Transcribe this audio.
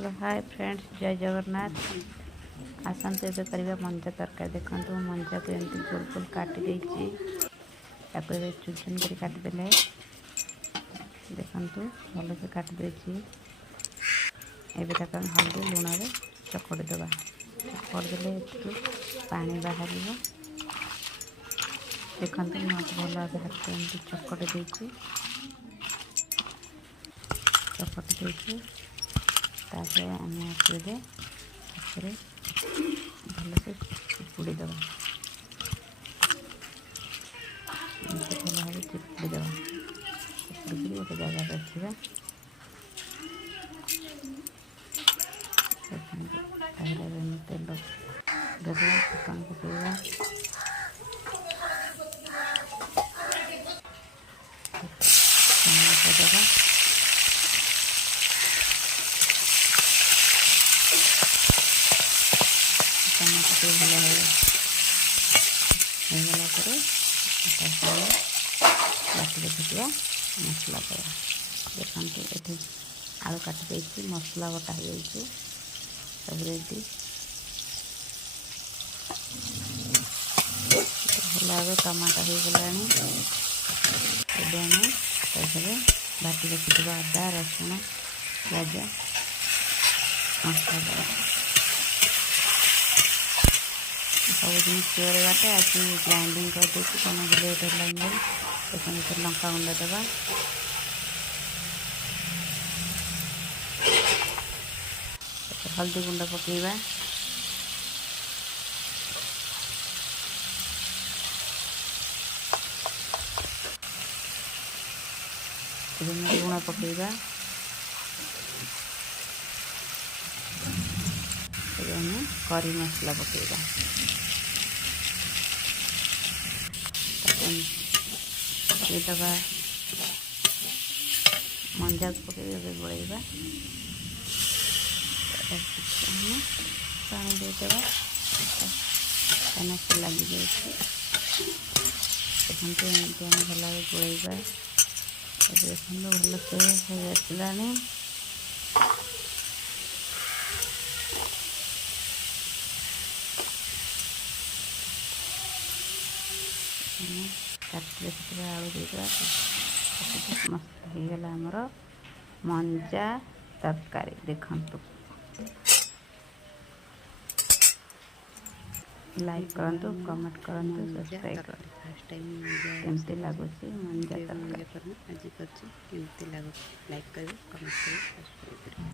Hello hi friends, जय जगन्नाथ। आसतु एवं करवा मंजा तरकारी। देखो मंजा को एमती गोल गोल काटी देती चुन चुन कर काटिदेले। देखु भल से काटिदे हल्दी लुण चकड़ी दबा। चकड़ी देले पानी बाहर। देखो मत भल भाव हाथ एमती चकड़ी देती आम हाथरे भल से चिपुड़ी दबा। भल भाव चिपुड़ी दबा। चिपुड़ी गोटे जगह रखा। तेल देवा, फुटन पकड़ा। टमाटो देवा। टमाटो भल होगला बाटी रखिया मसला देवा। देखते ये आलू काटी मसला बटा हो सब रेडी। भल भाव टमाटो होगला। आम बाटी रखी अदा रसुण पियाज मसला देवा। सब जिन शिवर बाटे आज ग्राइंडिंग कर देती कौन लेट है। देखते लंका गुंड देवा। हल्दी गुंड पकेवा। लुण पकेवा। करी मसला पकेवा। दबा मंजा पकड़ गोलैबा। पानी देदेबा कहीं लगी जाए। देखते एमती आम भल भाव गोलैबा। देखते भल से हो आसला। काट रखी आलू देवा। मस्त होगला आमर मंजा तरकारी। देखु लाइक करूँ, कमेंट करूँ, सब्सक्राइब करूँ। केमती लगुच मंजा तरकारी आज कर लाइक करें, कमेंट करें, सब्सक्राइब करें।